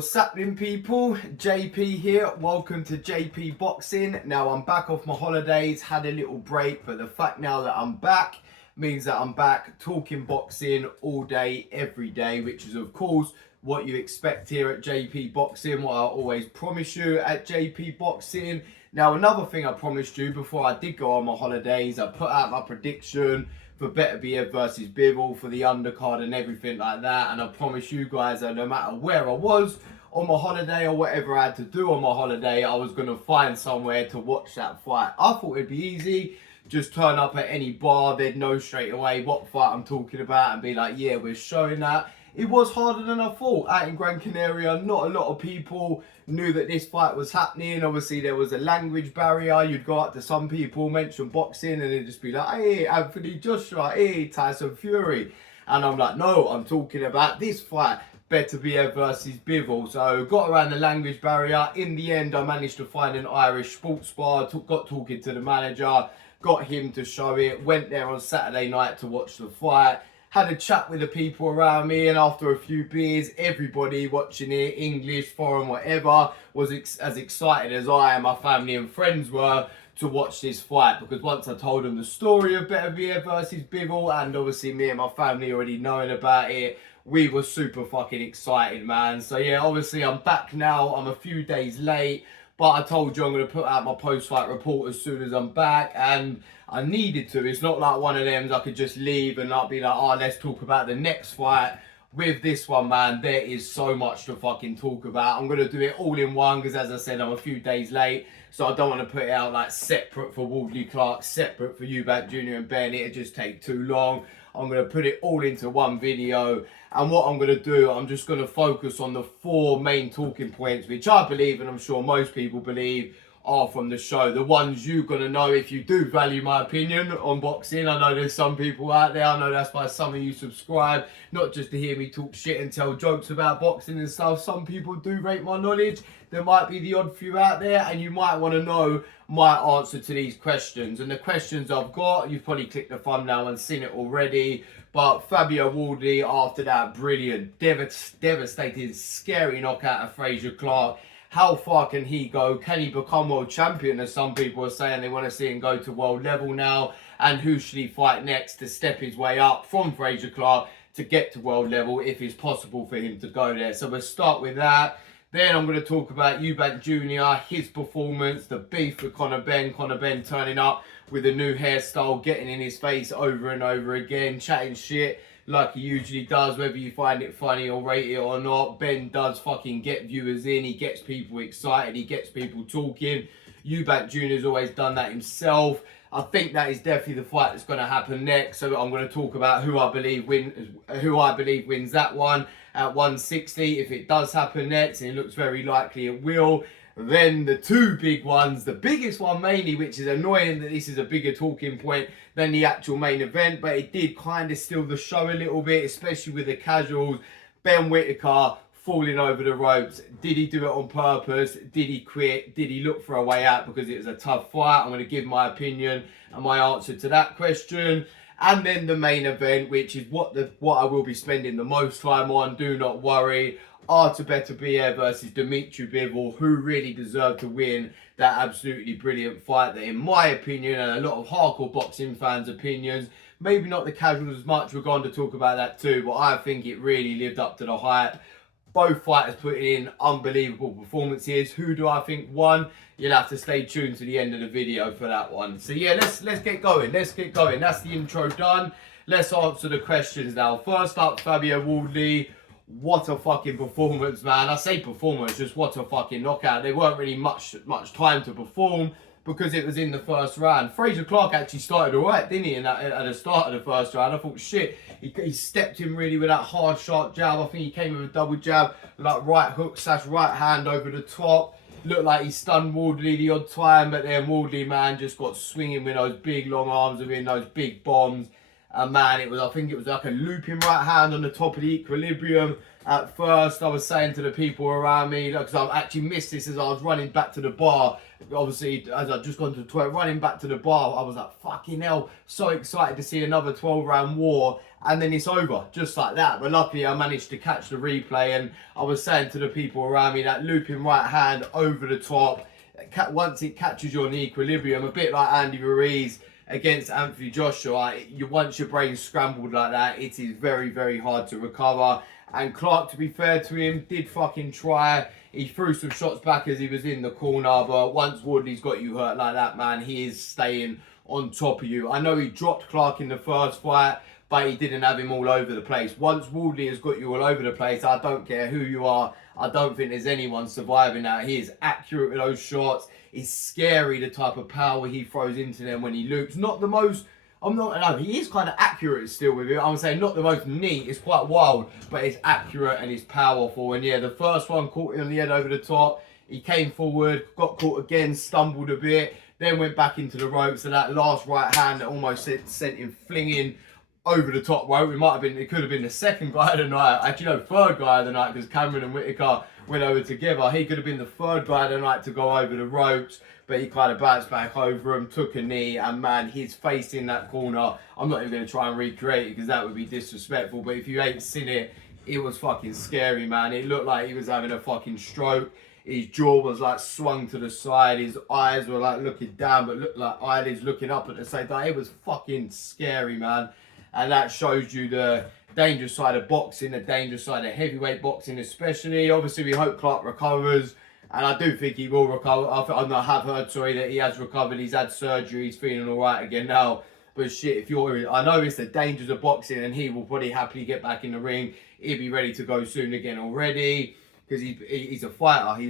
What's happening, people? JP here. Welcome to JP Boxing. Now I'm back off my holidays, had a little break, but the fact now that I'm back means that I'm back talking boxing all day, every day, which is of course what you expect here at JP Boxing, what I always promise you at JP Boxing. Now another thing I promised you before I did go on my holidays, I put out my prediction for Beterbiev-Bivol for the undercard and everything like that, and I promise you guys that no matter where I was on my holiday or whatever I had to do on my holiday, I was going to find somewhere to watch that fight. I thought it'd be easy, just turn up at any bar, they'd know straight away what fight I'm talking about and be like, yeah, we're showing that. It was harder than I thought. Out in Gran Canaria, not a lot of people knew that this fight was happening. Obviously, there was a language barrier. You'd go up to some people, mention boxing, and they'd just be like, hey, Anthony Joshua, hey, Tyson Fury. And I'm like, no, I'm talking about this fight, Beterbiev versus Bivol. So got around the language barrier. In the end, I managed to find an Irish sports bar, got talking to the manager, got him to show it, went there on Saturday night to watch the fight. Had a chat with the people around me, and after a few beers, everybody watching it, English, foreign, whatever, was as excited as I and my family and friends were to watch this fight. Because once I told them the story of Beterbiev versus Bivol, and obviously me and my family already knowing about it, we were super fucking excited, man. So yeah, obviously I'm back now. I'm a few days late, but I told you I'm going to put out my post-fight report as soon as I'm back, and I needed to. It's not like one of them I could just leave and not be like, oh, let's talk about the next fight. With this one, man, there is so much to fucking talk about. I'm going to do it all in one because, as I said, I'm a few days late, so I don't want to put it out like separate for Wardley Clark, separate for Eubank Jr. and Ben. It'd just take too long. I'm going to put it all into one video. And what I'm going to do, I'm just going to focus on the 4 main talking points, which I believe, and I'm sure most people believe, are from the show. The ones you're going to know if you do value my opinion on boxing. I know there's some people out there. I know that's why some of you subscribe, not just to hear me talk shit and tell jokes about boxing and stuff. Some people do rate my knowledge. There might be the odd few out there, and you might want to know my answer to these questions. And the questions I've got, you've probably clicked the thumbnail and seen it already. But Fabio Wardley, after that brilliant, devastating, scary knockout of Fraser Clark, how far can he go? Can he become world champion, as some people are saying? They want to see him go to world level now. And who should he fight next to step his way up from Fraser Clark to get to world level, if it's possible for him to go there? So we'll start with that. Then I'm going to talk about Eubank Jr., his performance, the beef with Conor Ben turning up with a new hairstyle, getting in his face over and over again, chatting shit like he usually does, whether you find it funny or rate it or not. Ben does fucking get viewers in, he gets people excited, he gets people talking. Eubank Jr.'s always done that himself. I think that is definitely the fight that's going to happen next. So I'm going to talk about who I believe wins that one at 160 if it does happen next, and it looks very likely it will. Then the 2 big ones, the biggest one mainly, which is annoying that this is a bigger talking point than the actual main event, but it did kind of steal the show a little bit, especially with the casuals. Ben Whittaker falling over the ropes. Did he do it on purpose? Did he quit? Did he look for a way out because it was a tough fight? I'm going to give my opinion and my answer to that question. And then the main event, which is what I will be spending the most time on, do not worry. Artur Beterbiev versus Dimitri Bivol, who really deserved to win that absolutely brilliant fight that, in my opinion, and a lot of hardcore boxing fans' opinions, maybe not the casuals as much, we're going to talk about that too, but I think it really lived up to the hype. Both fighters put in unbelievable performances. Who do I think won? You'll have to stay tuned to the end of the video for that one. So yeah, let's get going. Let's get going. That's the intro done. Let's answer the questions now. First up, Fabio Wardley. What a fucking performance, man. I say performance, just what a fucking knockout. There weren't really much time to perform because it was in the first round. Fraser Clark actually started all right, didn't he, at the start of the first round? I thought, shit, he stepped in really with that hard, sharp jab. I think he came with a double jab, like right hook / right hand over the top. Looked like he stunned Wardley the odd time, but then Wardley, man, just got swinging with those big long arms and in those big bombs. And man, I think it was like a looping right hand on the top of the equilibrium. At first, I was saying to the people around me, because I actually missed this as I was running back to the bar. Obviously, as I'd just gone to the toilet, running back to the bar, I was like, fucking hell, so excited to see another 12-round war. And then it's over, just like that. But luckily, I managed to catch the replay. And I was saying to the people around me, that looping right hand over the top, once it catches you on equilibrium, a bit like Andy Ruiz against Anthony Joshua, once your brain's scrambled like that, it is very, very hard to recover. And Clark, to be fair to him, did fucking try. He threw some shots back as he was in the corner, but once Woodley's got you hurt like that, man, he is staying on top of you. I know he dropped Clark in the first fight, but he didn't have him all over the place. Once Woodley has got you all over the place, I don't care who you are, I don't think there's anyone surviving that. He is accurate with those shots. It's scary the type of power he throws into them when he loops. Not the most... no, he is kind of accurate still with it. I'm saying not the most neat, it's quite wild, but it's accurate and it's powerful. And yeah, the first one caught him on the head over the top. He came forward, got caught again, stumbled a bit, then went back into the ropes. So that last right hand that almost sent him flinging over the top rope. It could have been the second guy of the night. Actually, no, third guy of the night, because Cameron and Whittaker went over together. He could have been the third guy of the night to go over the ropes, but he kind of bounced back over him, took a knee, and man, his face in that corner, I'm not even going to try and recreate it because that would be disrespectful, but if you ain't seen it, it was fucking scary, man. It looked like he was having a fucking stroke. His jaw was like swung to the side, his eyes were like looking down, but looked like eyelids looking up at the same time. It was fucking scary, man. And that shows you the dangerous side of boxing, the dangerous side of heavyweight boxing especially. Obviously, we hope Clark recovers. And I do think he will recover. I have heard, that he has recovered. He's had surgery. He's feeling all right again now. But shit, I know it's the dangers of boxing, and he will probably happily get back in the ring. He'll be ready to go soon again already, because he's a fighter.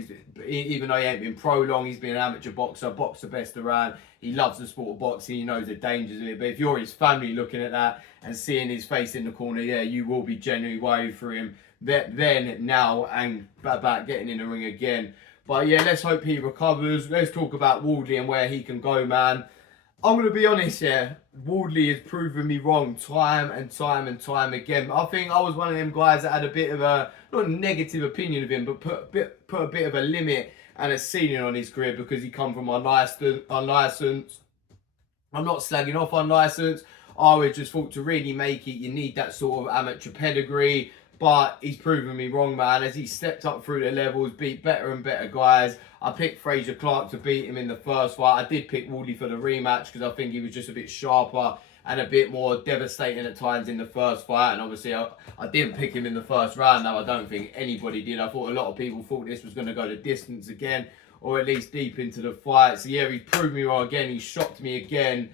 Even though he ain't been pro long, he's been an amateur boxer, boxed the best around. He loves the sport of boxing. He knows the dangers of it. But if you're his family looking at that and seeing his face in the corner, yeah, you will be genuinely worried for him then, now, and about getting in the ring again. But yeah, let's hope he recovers. Let's talk about Wardley and where he can go, man. I'm going to be honest here. Wardley has proven me wrong time and time and time again. I think I was one of them guys that had a bit of a, not a negative opinion of him, but put a bit of a limit and a ceiling on his career because he come from unlicensed. I'm not slagging off unlicensed. I always just thought to really make it, you need that sort of amateur pedigree. But he's proven me wrong, man. As he stepped up through the levels, beat better and better guys. I picked Fraser Clark to beat him in the first fight. I did pick Wardley for the rematch because I think he was just a bit sharper and a bit more devastating at times in the first fight. And obviously, I didn't pick him in the first round. Now, I don't think anybody did. I thought a lot of people thought this was going to go the distance again, or at least deep into the fight. So yeah, he's proved me wrong again. He shocked me again.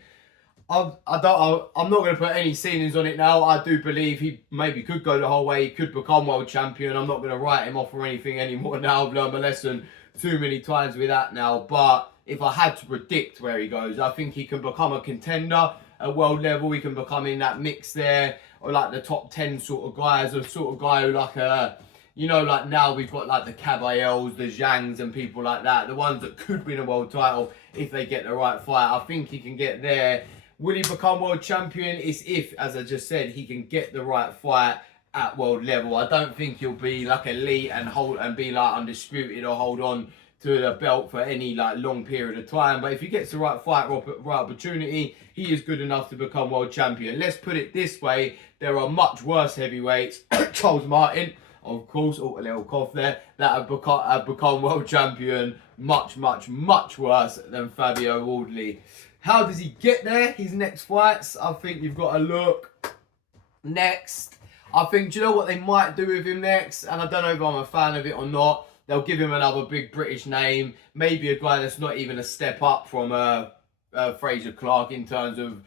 I'm not going to put any ceilings on it now. I do believe he maybe could go the whole way. He could become world champion. I'm not going to write him off or anything anymore now. I've learned my lesson too many times with that now. But if I had to predict where he goes, I think he can become a contender at world level. He can become in that mix there, or like the top 10 sort of guys, or sort of guy who like like now we've got like the Caballeros, the Zhangs and people like that. The ones that could win a world title if they get the right fight. I think he can get there. Will he become world champion? It's if, as I just said, he can get the right fight at world level. I don't think he'll be like elite and be like undisputed or hold on to the belt for any like long period of time. But if he gets the right fight, right opportunity, he is good enough to become world champion. Let's put it this way: there are much worse heavyweights. Charles Martin, of course, a little cough there, that have become world champion. Much worse than Fabio Wardley. How does he get there? His next fights, I think you've got to look next. I think, do you know what they might do with him next? And I don't know if I'm a fan of it or not. They'll give him another big British name. Maybe a guy that's not even a step up from Fraser Clark in terms of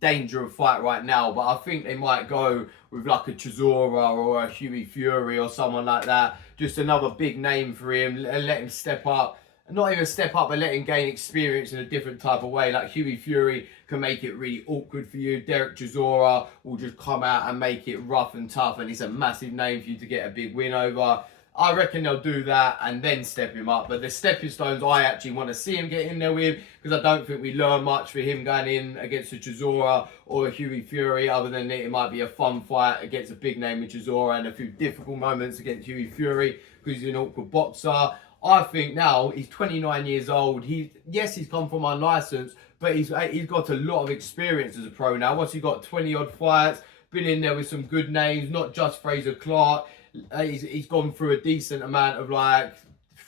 danger of fight right now. But I think they might go with like a Chisora or a Hughie Fury or someone like that. Just another big name for him and let him step up. Not even step up, but let him gain experience in a different type of way. Like Hughie Fury can make it really awkward for you. Derek Chisora will just come out and make it rough and tough. And it's a massive name for you to get a big win over. I reckon they'll do that and then step him up. But the stepping stones I actually want to see him get in there with, because I don't think we learn much for him going in against a Chisora or a Hughie Fury, other than it might be a fun fight against a big name with Chisora and a few difficult moments against Hughie Fury because he's an awkward boxer. I think now he's 29 years old. Yes, he's come from unlicensed, but he's got a lot of experience as a pro now. What's he got? 20 odd fights. Been in there with some good names, not just Fraser Clark. He's gone through a decent amount of like,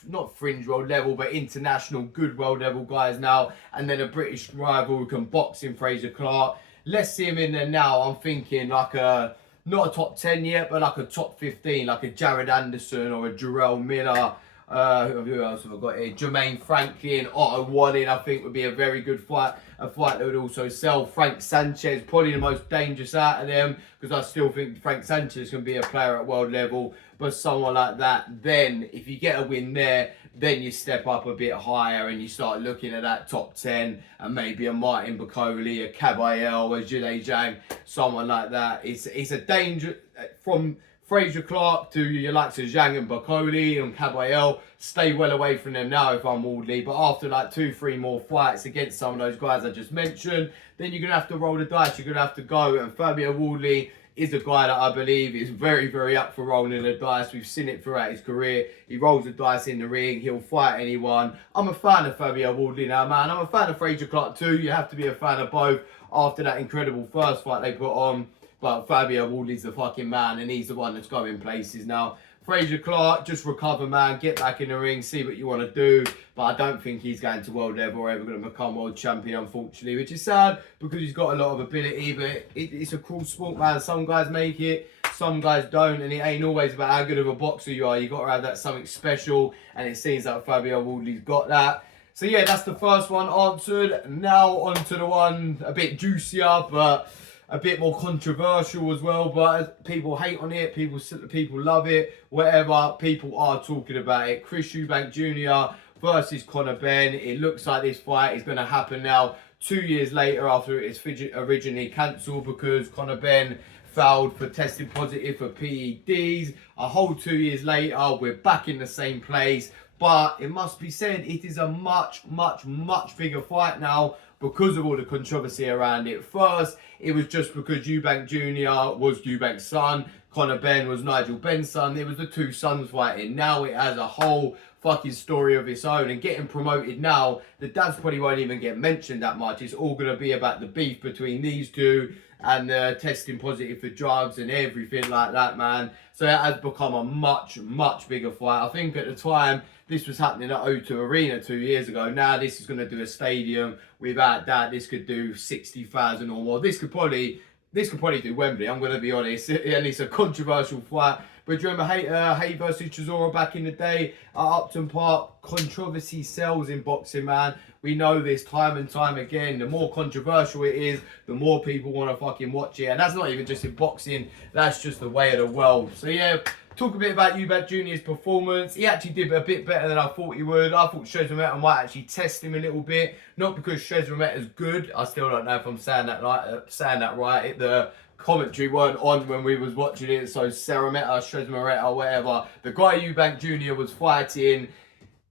not fringe world level, but international good world level guys now. And then a British rival who can box in Fraser Clark. Let's see him in there now. I'm thinking like not a top 10 yet, but like a top 15, like a Jared Anderson or a Jarrell Miller. Who else have I got here? Jermaine Franklin, Otto Walling, I think would be a very good fight. A fight that would also sell. Frank Sanchez, probably the most dangerous out of them, because I still think Frank Sanchez can be a player at world level. But someone like that, then if you get a win there, then you step up a bit higher and you start looking at that top 10 and maybe a Martin Bakole, a Caballero, a Jide Zhang, someone like that. It's a danger from Fraser Clark to your likes of Zhang and Bakole and Caballero. Stay well away from them now if I'm Wardley. But after like 2-3 more fights against some of those guys I just mentioned, then you're going to have to roll the dice. You're going to have to go. And Fabio Wardley is a guy that I believe is very, very up for rolling the dice. We've seen it throughout his career. He rolls the dice in the ring. He'll fight anyone. I'm a fan of Fabio Wardley now, man. I'm a fan of Fraser Clark too. You have to be a fan of both after that incredible first fight they put on. But Fabio Wardley's the fucking man, and he's the one that's going places now. Fraser Clark, just recover, man. Get back in the ring, see what you want to do. But I don't think he's going to world level or ever going to become world champion, unfortunately. Which is sad, because he's got a lot of ability. But it's a cool sport, man. Some guys make it, some guys don't. And it ain't always about how good of a boxer you are. You got to have that something special. And it seems like Fabio Wardley's got that. So yeah, that's the first one answered. Now on to the one a bit juicier, but a bit more controversial as well, but people hate on it, people love it, whatever, people are talking about it. Chris Eubank Jr. versus Conor Benn. It looks like this fight is going to happen now 2 years later after it was originally cancelled because Conor Benn failed for testing positive for PEDs. A whole 2 years later, we're back in the same place. But it must be said, it is a much, much, much bigger fight now because of all the controversy around it. First, it was just because Eubank Jr. was Eubank's son. Conor Benn was Nigel Benn's son. It was the two sons fighting. Now it has a whole fucking story of its own. And getting promoted now, the dads probably won't even get mentioned that much. It's all going to be about the beef between these two and testing positive for drugs and everything like that, man. So it has become a much, much bigger fight. I think at the time, this was happening at O2 Arena 2 years ago. Now this is going to do a stadium. Without that, this could do 60,000 or more. This could probably do Wembley, I'm going to be honest. And it's a controversial fight. But do you remember Hay versus Chisora back in the day at Upton Park? Controversy sells in boxing, man. We know this time and time again. The more controversial it is, the more people want to fucking watch it. And that's not even just in boxing. That's just the way of the world. So yeah, talk a bit about Eubank Jr.'s performance. He actually did a bit better than I thought he would. I thought Shezrameta might actually test him a little bit. Not because Shezrameta's good. I still don't know if I'm saying that right. The commentary weren't on when we was watching it. So Shezrameta, whatever. The guy Eubank Jr. was fighting,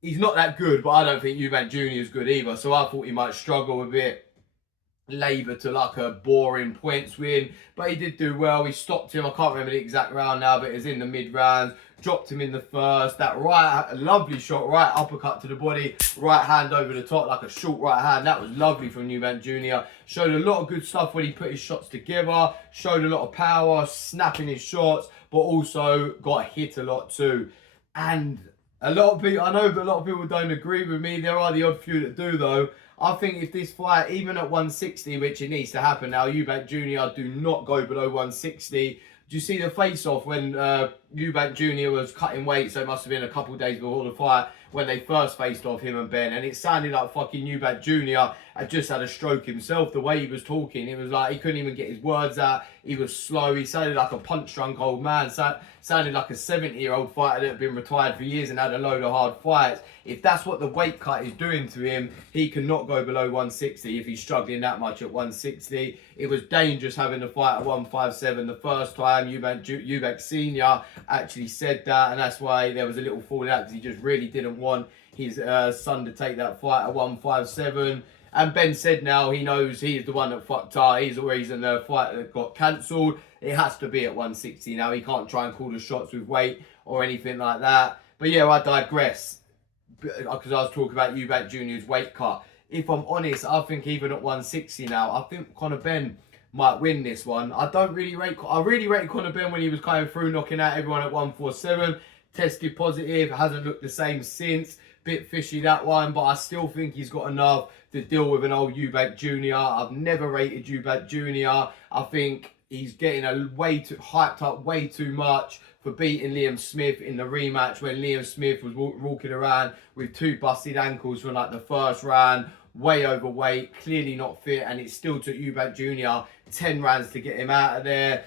he's not that good, but I don't think Eubank Jr. is good either. So I thought he might struggle a bit. Labour to like a boring points win, but he did do well. He stopped him. I can't remember the exact round now, but it was in the mid rounds. Dropped him in the first. That lovely shot, right uppercut to the body, right hand over the top, like a short right hand. That was lovely from Eubank Jr. Showed a lot of good stuff when he put his shots together. Showed a lot of power, snapping his shots, but also got hit a lot too. And a lot of people, I know that a lot of people don't agree with me. There are the odd few that do though. I think if this fight, even at 160, which it needs to happen now, Eubank Jr. do not go below 160. Do you see the face-off when Eubank Jr. was cutting weight? So it must have been a couple of days before the fight when they first faced off, him and Ben. And it sounded like fucking Eubank Jr. had just had a stroke himself. The way he was talking, it was like he couldn't even get his words out. He was slow. He sounded like a punch-drunk old man. Sounded sounded like a 70-year-old fighter that had been retired for years and had a load of hard fights. If that's what the weight cut is doing to him, he cannot go below 160 if he's struggling that much at 160. It was dangerous having the fight at 157 the first time. Eubank Senior actually said that, and that's why there was a little falling out, because he just really didn't want his son to take that fight at 157. And Ben said now he knows he's the one that fucked up. He's the reason the fight that got cancelled. It has to be at 160 now. He can't try and call the shots with weight or anything like that. But yeah, I digress, because I was talking about Eubank Jr.'s weight cut. If I'm honest, I think even at 160 now, I think Conor Benn might win this one. I really rated Conor Benn when he was coming through, knocking out everyone at 147. Tested positive, hasn't looked the same since. Bit fishy that one, but I still think he's got enough to deal with an old Eubank Jr. I've never rated Eubank Jr. I think he's getting hyped up way too much for beating Liam Smith in the rematch, when Liam Smith was walking around with 2 busted ankles from like the first round, way overweight, clearly not fit, and it still took Eubank Jr. 10 rounds to get him out of there.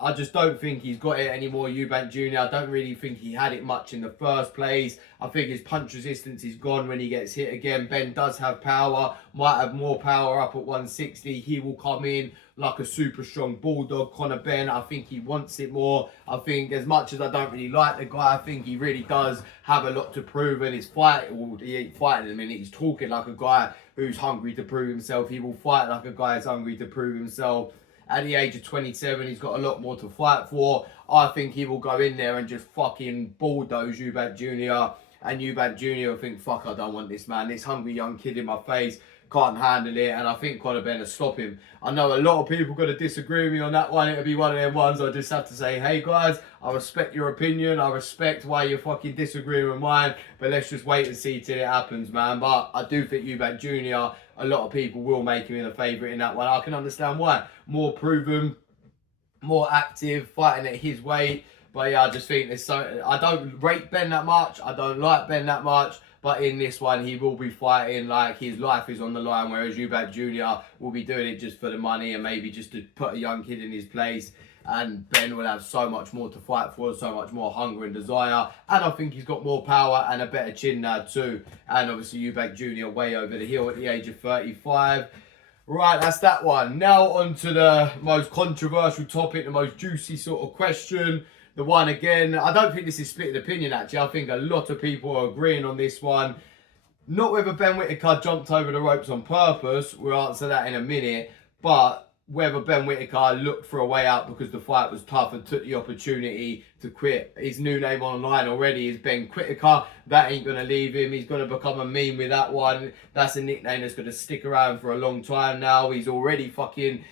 I just don't think he's got it anymore, Eubank Jr. I don't really think he had it much in the first place. I think his punch resistance is gone when he gets hit again. Ben does have power, might have more power up at 160. He will come in like a super strong bulldog, Conor Benn. I think he wants it more. I think as much as I don't really like the guy, I think he really does have a lot to prove. And his fight, he ain't fighting in a minute. He's talking like a guy who's hungry to prove himself. He will fight like a guy who's hungry to prove himself. At the age of 27, he's got a lot more to fight for. I think he will go in there and just fucking bulldoze Eubank Jr. And Eubank Jr. will think, fuck, I don't want this, man. This hungry young kid in my face can't handle it. And I think Conor Benn will stop him. I know a lot of people going to disagree with me on that one. It'll be one of them ones I just have to say, hey, guys, I respect your opinion. I respect why you're fucking disagreeing with mine. But let's just wait and see till it happens, man. But I do think Eubank Jr., a lot of people will make him a favourite in that one. I can understand why. More proven, more active, fighting at his weight. But yeah, I just think there's I don't rate Ben that much. I don't like Ben that much. But in this one, he will be fighting like his life is on the line, whereas Eubank Jr. will be doing it just for the money and maybe just to put a young kid in his place. And Ben will have so much more to fight for, so much more hunger and desire. And I think he's got more power and a better chin now too. And obviously Eubank Jr. way over the hill at the age of 35. Right, that's that one. Now on to the most controversial topic, the most juicy sort of question. The one again, I don't think this is split opinion actually. I think a lot of people are agreeing on this one. Not whether Ben Whittaker jumped over the ropes on purpose, we'll answer that in a minute, but whether Ben Whittaker looked for a way out because the fight was tough and took the opportunity to quit. His new name online already is Ben Whittaker. That ain't going to leave him. He's going to become a meme with that one. That's a nickname that's going to stick around for a long time now. He's already fucking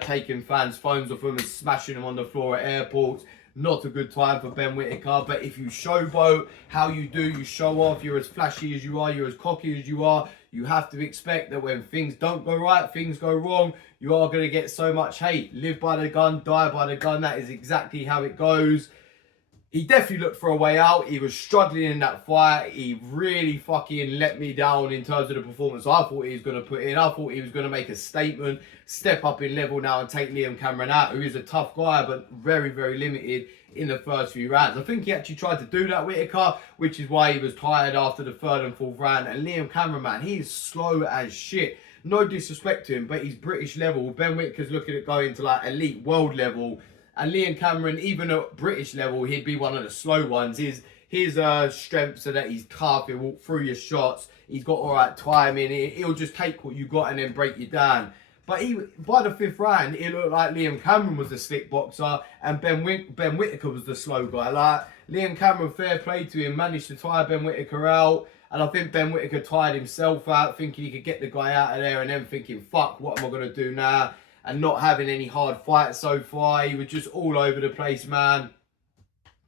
taking fans' phones off him and smashing them on the floor at airports. Not a good time for Ben Whittaker, but if you showboat how you do, you show off, you're as flashy as you are, you're as cocky as you are, you have to expect that when things don't go right, things go wrong, you are going to get so much hate. Live by the gun, die by the gun. That is exactly how it goes. He definitely looked for a way out. He was struggling in that fight. He really fucking let me down in terms of the performance I thought he was going to put in. I thought he was going to make a statement, step up in level now and take Liam Cameron out, who is a tough guy, but very, very limited in the first few rounds. I think he actually tried to do that, Whittaker, which is why he was tired after the 3rd and 4th round. And Liam Cameron, man, he's slow as shit. No disrespect to him, but he's British level. Ben Whittaker's looking at going to like elite world level. And Liam Cameron, even at British level, he'd be one of the slow ones. His strengths are that he's tough, he'll walk through your shots, he's got all right timing, he'll just take what you got and then break you down. But by the 5th round, it looked like Liam Cameron was the slick boxer and Ben Whittaker was the slow guy. Like, Liam Cameron, fair play to him, managed to tire Ben Whittaker out. And I think Ben Whittaker tired himself out, thinking he could get the guy out of there and then thinking, fuck, what am I going to do now? And not having any hard fights so far. He was just all over the place, man.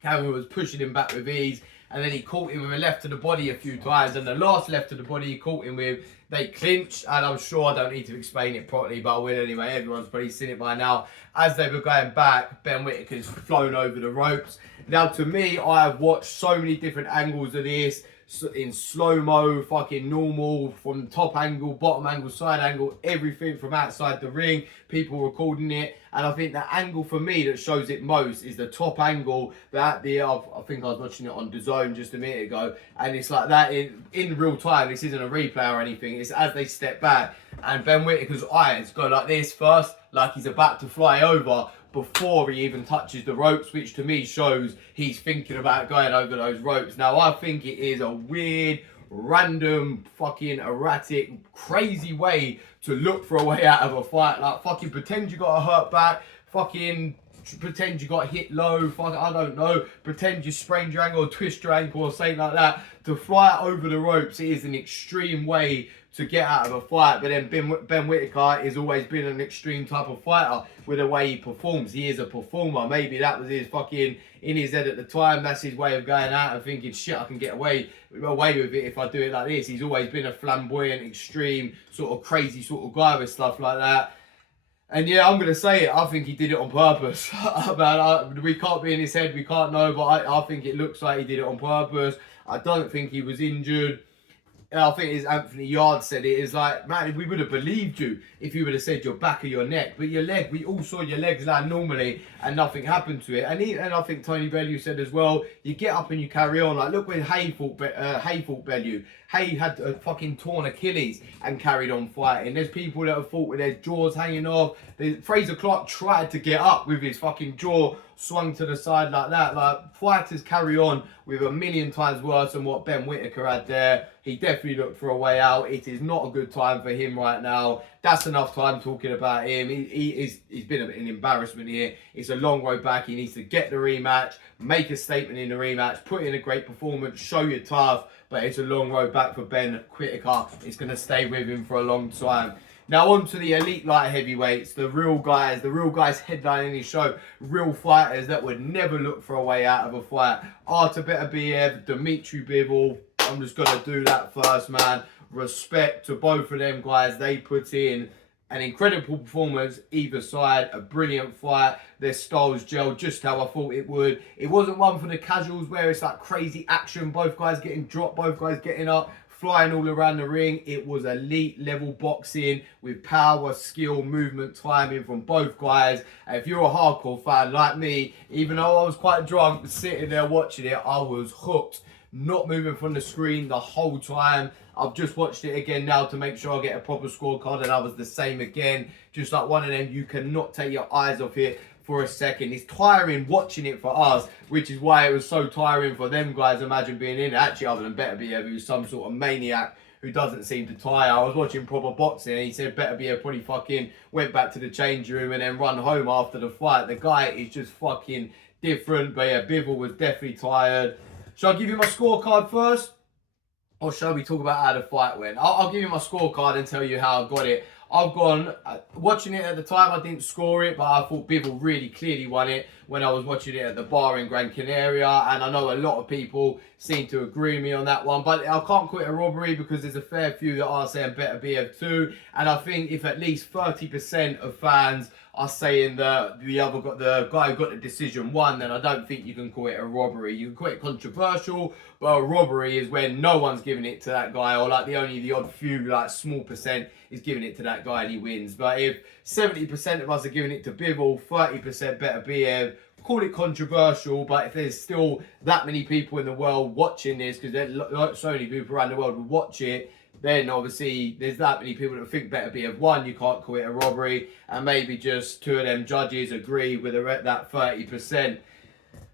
Cameron was pushing him back with ease. And then he caught him with a left to the body a few times. And the last left to the body he caught him with, they clinched. And I'm sure I don't need to explain it properly, but I will anyway. Everyone's probably seen it by now. As they were going back, Ben Whittaker's flown over the ropes. Now, to me, I have watched so many different angles of this. in slow-mo, fucking normal, from top angle, bottom angle, side angle, everything from outside the ring, people recording it. And I think the angle for me that shows it most is the top angle that I think I was watching it on DAZN just a minute ago, and it's like that in real time. This isn't a replay or anything. It's as they step back, and Ben Whittaker's eyes go like this first, like he's about to fly over before he even touches the ropes, which to me shows he's thinking about going over those ropes. Now, I think it is a weird, random, fucking erratic, crazy way to look for a way out of a fight. Like, fucking pretend you got a hurt back, fucking pretend you got hit low, I don't know, pretend you sprained your ankle or twist your ankle or something like that. To fly over the ropes is an extreme way to get out of a fight. But then Ben Whittaker has always been an extreme type of fighter with the way he performs. He is a performer. Maybe that was his fucking, in his head at the time, that's his way of going out and thinking, shit, I can get away with it if I do it like this. He's always been a flamboyant, extreme, sort of crazy sort of guy with stuff like that. And yeah, I'm going to say it. I think he did it on purpose. We can't be in his head. We can't know. But I think it looks like he did it on purpose. I don't think he was injured. I think as Anthony Yard said it, is like, man, we would have believed you if you would have said your back or your neck. But your leg, we all saw your legs land normally and nothing happened to it. And I think Tony Bellew said as well, you get up and you carry on. Like, look when Hay fought Bellew. Hay had a fucking torn Achilles and carried on fighting. There's people that have fought with their jaws hanging off. Fraser Clark tried to get up with his fucking jaw swung to the side like that. Like, fighters carry on with a million times worse than what Ben Whittaker had there. He definitely looked for a way out. It is not a good time for him right now. That's enough time talking about him. He's been an embarrassment here. It's a long road back. He needs to get the rematch, make a statement in the rematch, put in a great performance, show you're tough. But it's a long road back for Ben Whittaker. It's going to stay with him for a long time. Now on to the elite light heavyweights, the real guys headlining his show, real fighters that would never look for a way out of a fight. Artur Beterbiev, Beterbiev-Bivol. I'm just going to do that first, man. Respect to both of them guys. They put in an incredible performance either side, a brilliant fight. Their styles gelled just how I thought it would. It wasn't one for the casuals where it's like crazy action, both guys getting dropped, both guys getting up, flying all around the ring. It was elite level boxing with power, skill, movement, timing from both guys. And if you're a hardcore fan like me, even though I was quite drunk sitting there watching it, I was hooked, not moving from the screen the whole time. I've just watched it again now to make sure I get a proper scorecard, and I was the same again. Just like one of them, you cannot take your eyes off it for a second. It's tiring watching it for us, which is why it was so tiring for them guys. Imagine being in it. Actually, other than Beterbiev, who's some sort of maniac who doesn't seem to tire. I was watching proper boxing and he said Beterbiev probably fucking went back to the change room and then run home after the fight. The guy is just fucking different. But yeah, Bivol was definitely tired. Shall I give you my scorecard first? Or shall we talk about how the fight went? I'll give you my scorecard and tell you how I got it. I've gone, watching it at the time, I didn't score it, but I thought Bivol really clearly won it when I was watching it at the bar in Gran Canaria. And I know a lot of people seem to agree with me on that one, but I can't call it a robbery because there's a fair few that are saying Beterbiev too. And I think if at least 30% of fans are saying the guy who got the decision won, then I don't think you can call it a robbery. You can call it controversial, but a robbery is when no one's giving it to that guy, or like the odd few, like small percent is giving it to that guy and he wins. But if 70% of us are giving it to Bivol, 30% Beterbiev, call it controversial. But if there's still that many people in the world watching this, because there's so many people around the world who watch it, then obviously there's that many people that think Beterbiev won. You can't call it a robbery, and maybe just two of them judges agree with that 30%.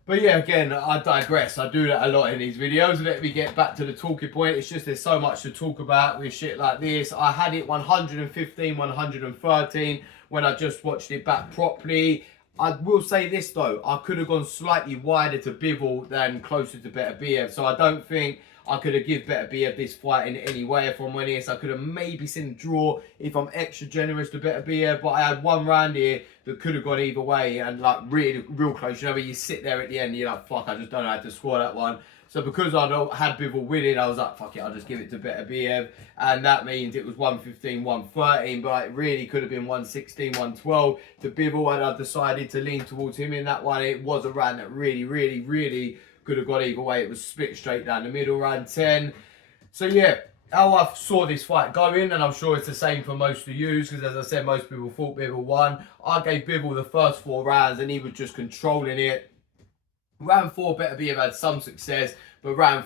But yeah, again, I digress. I do that a lot in these videos. Let me get back to the talking point. It's just there's so much to talk about with shit like this. I had it 115, 113 when I just watched it back properly. I will say this though, I could have gone slightly wider to Bivol than closer to Beterbiev. So I don't think I could have given Beterbiev this fight in any way, if I'm honest. I could have maybe seen a draw if I'm extra generous to Beterbiev, but I had one round here that could have gone either way and like really real close. You know, where you sit there at the end and you're like, fuck, I just don't know how to score that one. So because I had Bivol winning, I was like, fuck it, I'll just give it to Beterbiev. And that means it was 115, 113, but it really could have been 116, 112 to Bivol. And I decided to lean towards him in that one. It was a round that really, really, really could have gone either way. It was split straight down the middle, round 10. So yeah, how I saw this fight going, and I'm sure it's the same for most of you, because as I said, most people thought Bivol won. I gave Bivol the first 4 rounds, and he was just controlling it. Round 4, Beterbiev had some success, but round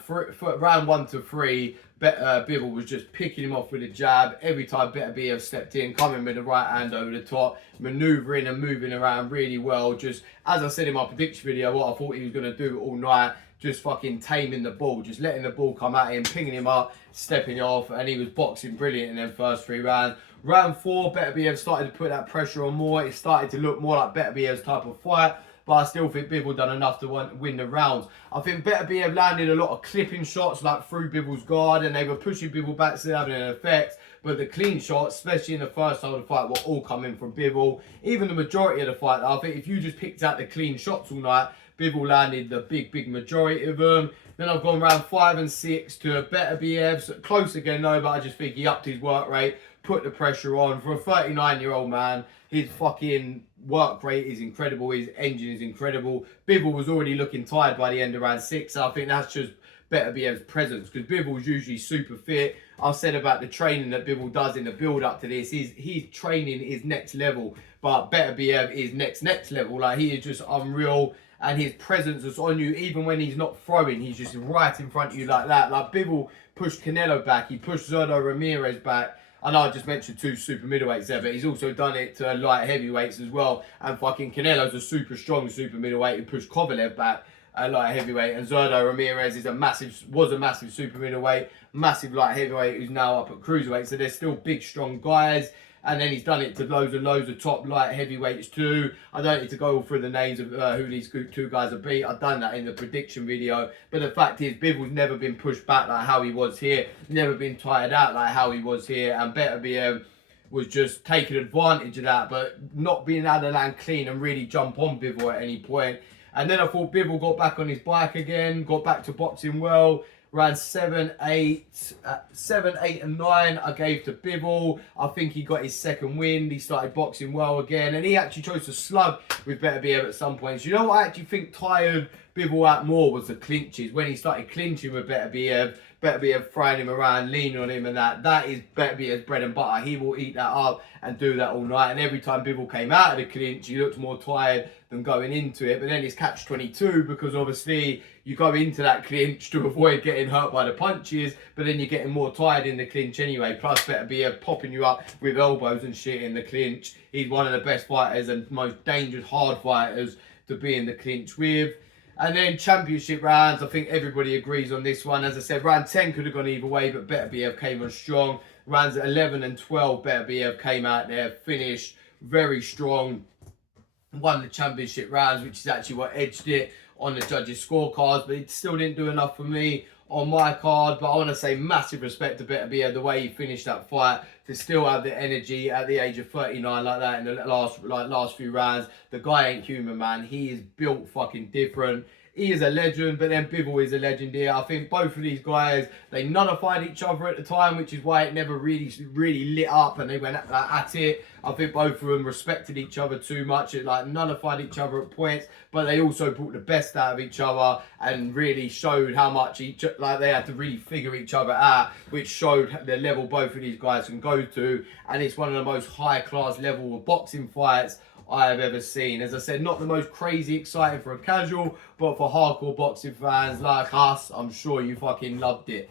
1 to 3, Bivol was just picking him off with a jab. Every time Beterbiev stepped in, coming with the right hand over the top, manoeuvring and moving around really well. Just, as I said in my prediction video, what I thought he was going to do all night, just fucking taming the ball, just letting the ball come at him, pinging him up, stepping off, and he was boxing brilliant in them first 3 rounds. Round 4, Beterbiev started to put that pressure on more. It started to look more like Beterbiev's type of fight. But I still think Bivol done enough to win the rounds. I think Beterbiev landed a lot of clipping shots like through Bivol's guard, and they were pushing Bivol back, still having an effect. But the clean shots, especially in the first half of the fight, were all coming from Bivol. Even the majority of the fight, I think if you just picked out the clean shots all night, Bivol landed the big majority of them. Then I've gone round 5 and 6 to Beterbiev. So close again, no, but I just think he upped his work rate, put the pressure on. For a 39-year-old man, his fucking work rate is incredible. His engine is incredible. Bivol was already looking tired by the end of round 6. So I think that's just Beterbiev's presence, because Bivol's usually super fit. I've said about the training that Bivol does in the build up to this. His training is next level, but Beterbiev is next level. Like, he is just unreal. And his presence is on you, even when he's not throwing, he's just right in front of you like that. Like, Bivol pushed Canelo back, he pushed Zurdo Ramirez back. I know I just mentioned 2 super middleweights there, but he's also done it to light heavyweights as well. And fucking Canelo's a super strong super middleweight who pushed Kovalev back at light heavyweight. And Zurdo Ramirez was a massive super middleweight, massive light heavyweight who's now up at cruiserweight. So they're still big, strong guys. And then he's done it to loads of top light heavyweights too. I don't need to go all through the names of who these 2 guys have beat. I've done that in the prediction video. But the fact is, Bivol's never been pushed back like how he was here. Never been tired out like how he was here. And Beterbiev was just taking advantage of that, but not being able to land clean and really jump on Bivol at any point. And then I thought Bivol got back on his bike again, got back to boxing well. Round 7, 8, and 9, I gave to Bivol. I think he got his second win. He started boxing well again, and he actually chose to slug with Beterbiev at some points. You know what I actually think tired Bivol out more was the clinches. When he started clinching with Beterbiev throwing him around, leaning on him and that. That is Beterbiev's bread and butter. He will eat that up and do that all night. And every time Bivol came out of the clinch, he looked more tired than going into it. But then it's catch-22, because obviously you go into that clinch to avoid getting hurt by the punches, but then you're getting more tired in the clinch anyway. Plus Beterbiev popping you up with elbows and shit in the clinch. He's one of the best fighters and most dangerous hard fighters to be in the clinch with. And then championship rounds, I think everybody agrees on this one. As I said, round 10 could have gone either way, but Beterbiev came on strong. Rounds 11 and 12, Beterbiev came out there, finished very strong, won the championship rounds, which is actually what edged it on the judges' scorecards, but it still didn't do enough for me on my card. But I want to say massive respect to Beterbiev, the way he finished that fight, to still have the energy at the age of 39 like that in the last few rounds. The guy ain't human, man. He is built fucking different. He is a legend, but then Bivol is a legend here. I think both of these guys, they nullified each other at the time, which is why it never really lit up and they went at it. I think both of them respected each other too much. It like nullified each other at points, but they also brought the best out of each other and really showed how much they had to really figure each other out, which showed the level both of these guys can go to. And it's one of the most high class level of boxing fights I have ever seen. As I said, not the most crazy exciting for a casual, but for hardcore boxing fans like us, I'm sure you fucking loved it.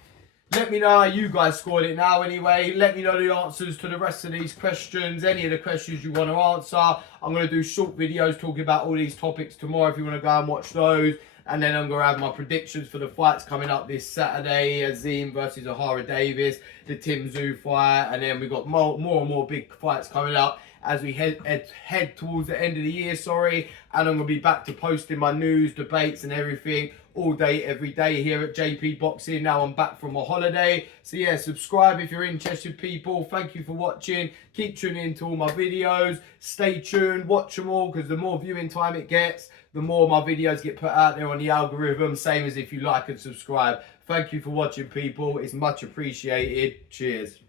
Let me know how you guys scored it now anyway. Let me know the answers to the rest of these questions. Any of the questions you want to answer. I'm going to do short videos talking about all these topics tomorrow if you want to go and watch those. And then I'm going to have my predictions for the fights coming up this Saturday. DAZN versus Ahara Davis, the Tim Tszyu fight. And then we've got more and more big fights coming up as we head towards the end of the year, And I'm going to be back to posting my news, debates and everything all day, every day here at JP Boxing. Now I'm back from a holiday. So yeah, subscribe if you're interested, people. Thank you for watching. Keep tuning into all my videos. Stay tuned, watch them all, because the more viewing time it gets, the more my videos get put out there on the algorithm. Same as if you like and subscribe. Thank you for watching, people. It's much appreciated. Cheers.